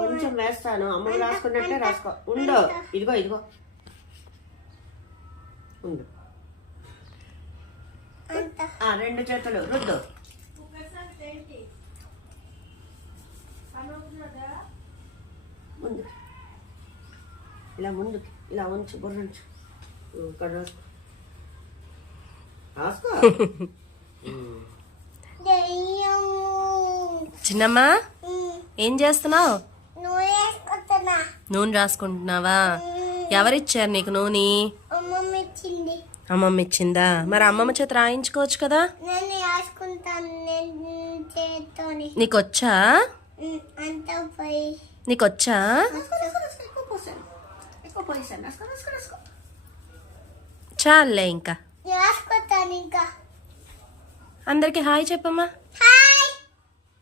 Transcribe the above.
కొంచెం వేస్తాను. అమ్మ రాసుకున్నట్టే రాసుకో. ఉండు, ఇదిగో ఇదిగో ఉండు. రెండు చేతులు రుద్దు. ముందు ఇలా ముందుకి ఇలా ఉంచు, బుర్రంచు. ఇక్కడ రాసుకో రాసుకో. చిన్నమ్మా ఏం చేస్తున్నావు? నూనె రాసుకుంటున్నావా? ఎవరిచ్చారు నీకు నూనె? అమ్మమ్మ ఇచ్చిందా? మరి అమ్మమ్మ చేత రాయించుకోవచ్చు కదా. నీకొచ్చా? నీకొచ్చా? చాలే ఇంకా. అందరికి హాయ్ చెప్పమ్మా.